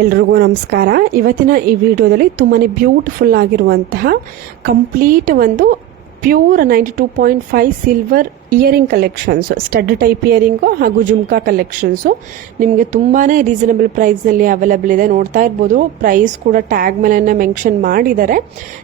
ಎಲ್ರಿಗೂ ನಮಸ್ಕಾರ. ಇವತ್ತಿನ ಈ ವಿಡಿಯೋದಲ್ಲಿ ತುಂಬಾ ಬ್ಯೂಟಿಫುಲ್ ಆಗಿರುವಂತಹ ಕಂಪ್ಲೀಟ್ ಒಂದು pure 92.5 silver earring collections, stud type earring ಹಾಗೂ ಜುಮ್ಕಾ ಕಲೆಕ್ಷನ್ಸು ನಿಮಗೆ ತುಂಬಾ ರೀಸನಬಲ್ ಪ್ರೈಸ್ನಲ್ಲಿ ಅವೈಲಬಲ್ ಇದೆ. ನೋಡ್ತಾ ಇರ್ಬೋದು, ಪ್ರೈಸ್ ಕೂಡ ಟ್ಯಾಗ್ ಮೇಲೆ ಮೆನ್ಷನ್ ಮಾಡಿದ್ದಾರೆ.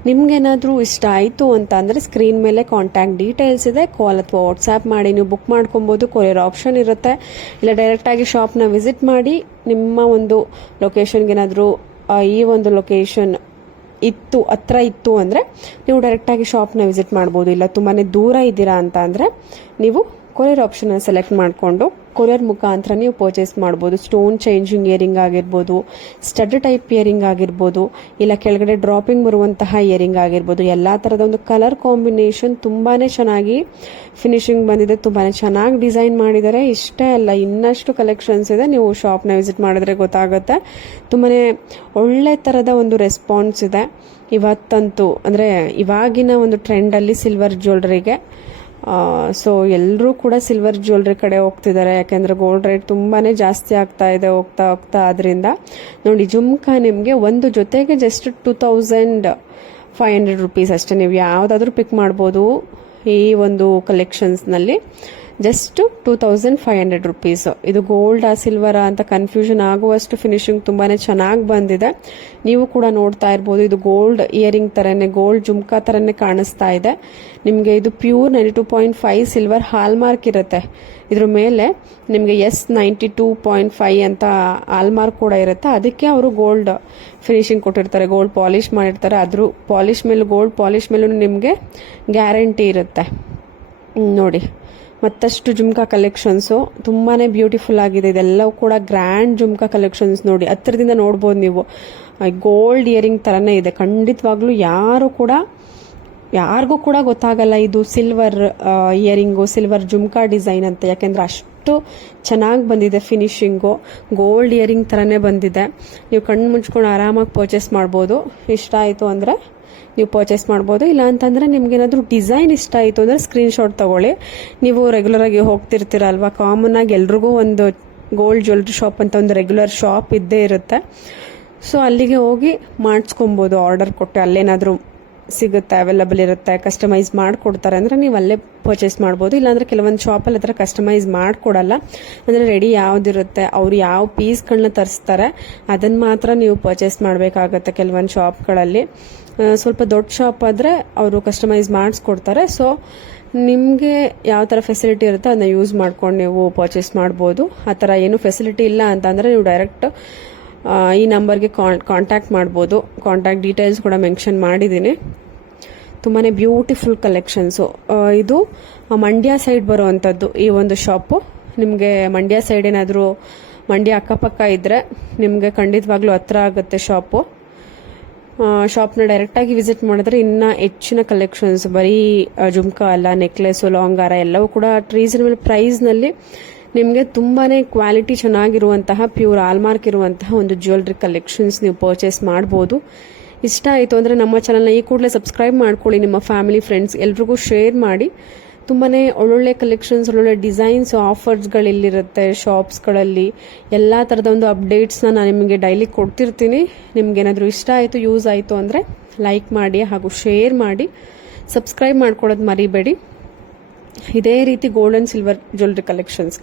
ನಿಮ್ಗೇನಾದರೂ ಇಷ್ಟ ಆಯಿತು ಅಂತ ಅಂದರೆ ಸ್ಕ್ರೀನ್ ಮೇಲೆ ಕಾಂಟ್ಯಾಕ್ಟ್ ಡೀಟೇಲ್ಸ್ ಇದೆ, ಕಾಲ್ ಅಥವಾ ವಾಟ್ಸ್ಆ್ಯಪ್ ಮಾಡಿ ನೀವು ಬುಕ್ ಮಾಡ್ಕೊಬೋದು. ಕೊರಿಯರ್ ಆಪ್ಷನ್ ಇರುತ್ತೆ. ಇಲ್ಲ ಡೈರೆಕ್ಟಾಗಿ ಶಾಪ್ನ ವಿಸಿಟ್ ಮಾಡಿ ನಿಮ್ಮ ಒಂದು ಲೊಕೇಶನ್ಗೆ ಏನಾದರೂ ಈ ಒಂದು ಲೊಕೇಶನ್ ಹತ್ರ ಇತ್ತು ಅಂದರೆ ನೀವು ಡೈರೆಕ್ಟಾಗಿ ಶಾಪ್ನ ವಿಸಿಟ್ ಮಾಡ್ಬೋದು. ಇಲ್ಲ ತುಂಬಾ ದೂರ ಇದ್ದೀರಾ ಅಂತ ಅಂದರೆ ನೀವು ಕೊರಿಯರ್ ಆಪ್ಷನ್ನ ಸೆಲೆಕ್ಟ್ ಮಾಡಿಕೊಂಡು ಕೊರಿಯರ್ ಮುಖಾಂತರ ನೀವು ಪರ್ಚೇಸ್ ಮಾಡ್ಬೋದು. ಸ್ಟೋನ್ ಚೇಂಜಿಂಗ್ ಇಯರಿಂಗ್ ಆಗಿರ್ಬೋದು, ಸ್ಟಡ್ ಟೈಪ್ ಇಯರಿಂಗ್ ಆಗಿರ್ಬೋದು, ಇಲ್ಲ ಕೆಳಗಡೆ ಡ್ರಾಪಿಂಗ್ ಬರುವಂತಹ ಇಯರಿಂಗ್ ಆಗಿರ್ಬೋದು. ಎಲ್ಲ ಥರದ ಒಂದು ಕಲರ್ ಕಾಂಬಿನೇಷನ್ ತುಂಬಾ ಚೆನ್ನಾಗಿ ಫಿನಿಶಿಂಗ್ ಬಂದಿದೆ, ತುಂಬಾ ಚೆನ್ನಾಗಿ ಡಿಸೈನ್ ಮಾಡಿದ್ದಾರೆ. ಇಷ್ಟೇ ಅಲ್ಲ, ಇನ್ನಷ್ಟು ಕಲೆಕ್ಷನ್ಸ್ ಇದೆ. ನೀವು ಶಾಪ್ನ ವಿಸಿಟ್ ಮಾಡಿದ್ರೆ ಗೊತ್ತಾಗುತ್ತೆ. ತುಂಬಾ ಒಳ್ಳೆ ಥರದ ಒಂದು ರೆಸ್ಪಾನ್ಸ್ ಇದೆ ಇವತ್ತಂತೂ. ಅಂದರೆ ಇವಾಗಿನ ಒಂದು ಟ್ರೆಂಡಲ್ಲಿ ಸಿಲ್ವರ್ ಜ್ಯುವೆಲ್ರಿಗೆ ಸೊ ಎಲ್ಲರೂ ಕೂಡ ಸಿಲ್ವರ್ ಜ್ಯುವೆಲ್ರಿ ಕಡೆ ಹೋಗ್ತಿದ್ದಾರೆ. ಯಾಕೆಂದರೆ ಗೋಲ್ಡ್ ರೇಟ್ ತುಂಬಾ ಜಾಸ್ತಿ ಆಗ್ತಾ ಇದೆ ಹೋಗ್ತಾ ಅದರಿಂದ. ನೋಡಿ, ಜುಮ್ಕಾ ನಿಮಗೆ ಒಂದು ಜೊತೆಗೆ ಜಸ್ಟ್ 2500 ರುಪೀಸ್ ಅಷ್ಟೇ. ನೀವು ಯಾವುದಾದ್ರೂ ಪಿಕ್ ಮಾಡ್ಬೋದು ಈ ಒಂದು ಕಲೆಕ್ಷನ್ಸ್ನಲ್ಲಿ. Just 2500 rupees. ಇದು ಗೋಲ್ಡ್ ಸಿಲ್ವರ್ ಅಂತ ಕನ್ಫ್ಯೂಷನ್ ಆಗುವಷ್ಟು ಫಿನಿಶಿಂಗ್ ತುಂಬಾ ಚೆನ್ನಾಗಿ ಬಂದಿದೆ. ನೀವು ಕೂಡ ನೋಡ್ತಾ ಇರ್ಬೋದು, ಇದು ಗೋಲ್ಡ್ ಇಯರಿಂಗ್ ಥರನೇ, ಗೋಲ್ಡ್ ಜುಮ್ಕಾ ಥರನೇ ಕಾಣಿಸ್ತಾ ಇದೆ. ನಿಮಗೆ ಇದು ಪ್ಯೂರ್ 92.5 ಸಿಲ್ವರ್ ಹಾಲ್ ಮಾರ್ಕ್ ಇರುತ್ತೆ. ಇದ್ರ ಮೇಲೆ ನಿಮಗೆ S92.5 ಅಂತ ಹಾಲ್ ಮಾರ್ಕ್ ಕೂಡ ಇರುತ್ತೆ. ಅದಕ್ಕೆ ಅವರು ಗೋಲ್ಡ್ ಫಿನಿಶಿಂಗ್ ಕೊಟ್ಟಿರ್ತಾರೆ, ಗೋಲ್ಡ್ ಪಾಲಿಶ್ ಮಾಡಿರ್ತಾರೆ. ಅದ್ರ ಪಾಲಿಶ್ ಮೇಲೂ, ಗೋಲ್ಡ್ ಪಾಲಿಶ್ ಮೇಲೂ ನಿಮಗೆ ಗ್ಯಾರಂಟಿ ಇರುತ್ತೆ. ನೋಡಿ, ಮತ್ತಷ್ಟು ಜುಮ್ಕಾ ಕಲೆಕ್ಷನ್ಸು ತುಂಬಾ ಬ್ಯೂಟಿಫುಲ್ ಆಗಿದೆ. ಇದೆಲ್ಲವೂ ಕೂಡ ಗ್ರ್ಯಾಂಡ್ ಜುಮ್ಕಾ ಕಲೆಕ್ಷನ್ಸ್. ನೋಡಿ, ಹತ್ತಿರದಿಂದ ನೋಡ್ಬೋದು ನೀವು. ಗೋಲ್ಡ್ ಇಯರಿಂಗ್ ಥರನೇ ಇದೆ. ಖಂಡಿತವಾಗ್ಲೂ ಯಾರಿಗೂ ಕೂಡ ಗೊತ್ತಾಗಲ್ಲ ಇದು silver earring, silver jhumka design ಅಂತ. ಯಾಕೆಂದರೆ ಅಷ್ಟು ಚೆನ್ನಾಗಿ ಬಂದಿದೆ ಫಿನಿಶಿಂಗು. ಗೋಲ್ಡ್ ಇಯರಿಂಗ್ ಥರನೇ ಬಂದಿದೆ. ನೀವು ಕಣ್ಣು ಮುಚ್ಕೊಂಡು ಆರಾಮಾಗಿ ಪರ್ಚೇಸ್ ಮಾಡ್ಬೋದು. ಇಷ್ಟ ಆಯಿತು ಅಂದರೆ ನೀವು ಪರ್ಚೇಸ್ ಮಾಡ್ಬೋದು. ಇಲ್ಲ ಅಂತಂದರೆ ನಿಮ್ಗೇನಾದರೂ ಡಿಸೈನ್ ಇಷ್ಟ ಆಯಿತು ಅಂದರೆ ಸ್ಕ್ರೀನ್ಶಾಟ್ ತೊಗೊಳ್ಳಿ. ನೀವು ರೆಗ್ಯುಲರಾಗಿ ಹೋಗ್ತಿರ್ತೀರಲ್ವ, ಕಾಮನ್ನಾಗಿ ಎಲ್ರಿಗೂ ಒಂದು ಗೋಲ್ಡ್ ಜ್ಯುವೆಲ್ರಿ ಶಾಪ್ ಅಂತ ಒಂದು ರೆಗ್ಯುಲರ್ ಶಾಪ್ ಇದ್ದೇ ಇರುತ್ತೆ. ಸೊ ಅಲ್ಲಿಗೆ ಹೋಗಿ ಮಾಡಿಸ್ಕೊಬೋದು. ಆರ್ಡರ್ ಕೊಟ್ಟು ಅಲ್ಲೇನಾದರೂ ಸಿಗುತ್ತೆ, ಅವೈಲಬಲ್ ಇರುತ್ತೆ, ಕಸ್ಟಮೈಸ್ ಮಾಡಿಕೊಡ್ತಾರೆ ಅಂದರೆ ನೀವು ಅಲ್ಲೇ ಪರ್ಚೇಸ್ ಮಾಡ್ಬೋದು. ಇಲ್ಲಾಂದರೆ ಕೆಲವೊಂದು ಶಾಪಲ್ಲಿ ಹತ್ರ ಕಸ್ಟಮೈಸ್ ಮಾಡಿಕೊಡಲ್ಲ. ಅಂದರೆ ರೆಡಿ ಯಾವುದಿರುತ್ತೆ, ಅವ್ರು ಯಾವ ಪೀಸ್ಗಳನ್ನ ತರಿಸ್ತಾರೆ ಅದನ್ನು ಮಾತ್ರ ನೀವು ಪರ್ಚೇಸ್ ಮಾಡಬೇಕಾಗತ್ತೆ. ಕೆಲವೊಂದು ಶಾಪ್ಗಳಲ್ಲಿ ಸ್ವಲ್ಪ ದೊಡ್ಡ ಶಾಪ್ ಆದರೆ ಅವರು ಕಸ್ಟಮೈಸ್ ಮಾಡಿಸ್ಕೊಡ್ತಾರೆ. ಸೊ ನಿಮಗೆ ಯಾವ ಥರ ಫೆಸಿಲಿಟಿ ಇರುತ್ತೆ ಅದನ್ನ ಯೂಸ್ ಮಾಡ್ಕೊಂಡು ನೀವು ಪರ್ಚೇಸ್ ಮಾಡ್ಬೋದು. ಆ ಥರ ಏನು ಫೆಸಿಲಿಟಿ ಇಲ್ಲ ಅಂತಂದರೆ ನೀವು ಡೈರೆಕ್ಟ್ ಈ ನಂಬರ್ಗೆ ಕಾಂಟ್ಯಾಕ್ಟ್ ಮಾಡ್ಬೋದು. ಕಾಂಟ್ಯಾಕ್ಟ್ ಡೀಟೇಲ್ಸ್ ಕೂಡ ಮೆನ್ಷನ್ ಮಾಡಿದ್ದೀನಿ. ತುಂಬಾ ಬ್ಯೂಟಿಫುಲ್ ಕಲೆಕ್ಷನ್ಸು. ಇದು ಮಂಡ್ಯ ಸೈಡ್ ಬರುವಂಥದ್ದು ಈ ಒಂದು ಶಾಪು. ನಿಮಗೆ ಮಂಡ್ಯ ಸೈಡ್ ಏನಾದರೂ ಮಂಡ್ಯ ಅಕ್ಕಪಕ್ಕ ಇದ್ದರೆ ನಿಮಗೆ ಖಂಡಿತವಾಗ್ಲೂ ಹತ್ರ ಆಗುತ್ತೆ ಶಾಪು. ಶಾಪ್ನ ಡೈರೆಕ್ಟಾಗಿ ವಿಸಿಟ್ ಮಾಡಿದ್ರೆ ಇನ್ನೂ ಹೆಚ್ಚಿನ ಕಲೆಕ್ಷನ್ಸ್, ಬರೀ ಜುಮ್ಕಾ ಅಲ್ಲ, ನೆಕ್ಲೆಸು, ಲಾಂಗಾರ ಎಲ್ಲವೂ ಕೂಡ ರೀಸನಬಲ್ ಪ್ರೈಸ್ನಲ್ಲಿ ನಿಮಗೆ ತುಂಬಾ ಕ್ವಾಲಿಟಿ ಚೆನ್ನಾಗಿರುವಂತಹ ಪ್ಯೂರ್ ಆಲ್ಮಾರ್ಕ್ ಇರುವಂತಹ ಒಂದು ಜ್ಯುವೆಲ್ರಿ ಕಲೆಕ್ಷನ್ಸ್ ನೀವು ಪರ್ಚೇಸ್ ಮಾಡ್ಬೋದು. ಇಷ್ಟ ಆಯಿತು ಅಂದರೆ ನಮ್ಮ ಚಾನಲ್ನ ಈ ಕೂಡಲೇ ಸಬ್ಸ್ಕ್ರೈಬ್ ಮಾಡ್ಕೊಳ್ಳಿ. ನಿಮ್ಮ ಫ್ಯಾಮಿಲಿ, ಫ್ರೆಂಡ್ಸ್ ಎಲ್ರಿಗೂ ಶೇರ್ ಮಾಡಿ. ತುಂಬಾ ಒಳ್ಳೊಳ್ಳೆ ಕಲೆಕ್ಷನ್ಸ್, ಒಳ್ಳೊಳ್ಳೆ ಡಿಸೈನ್ಸ್, ಆಫರ್ಸ್ಗಳಿಲ್ಲಿರುತ್ತೆ ಶಾಪ್ಸ್ಗಳಲ್ಲಿ. ಎಲ್ಲ ಥರದ ಒಂದು ಅಪ್ಡೇಟ್ಸ್ನ ನಾನು ನಿಮಗೆ ಡೈಲಿ ಕೊಡ್ತಿರ್ತೀನಿ. ನಿಮ್ಗೇನಾದರೂ ಇಷ್ಟ ಆಯಿತು, ಯೂಸ್ ಆಯಿತು ಅಂದರೆ ಲೈಕ್ ಮಾಡಿ ಹಾಗೂ ಶೇರ್ ಮಾಡಿ. ಸಬ್ಸ್ಕ್ರೈಬ್ ಮಾಡ್ಕೊಳ್ಳೋದು ಮರಿಬೇಡಿ. ಇದೇ ರೀತಿ ಗೋಲ್ಡ್ ಆ್ಯಂಡ್ ಸಿಲ್ವರ್ ಜ್ಯುವೆಲ್ರಿ ಕಲೆಕ್ಷನ್ಸ್ಗೆ.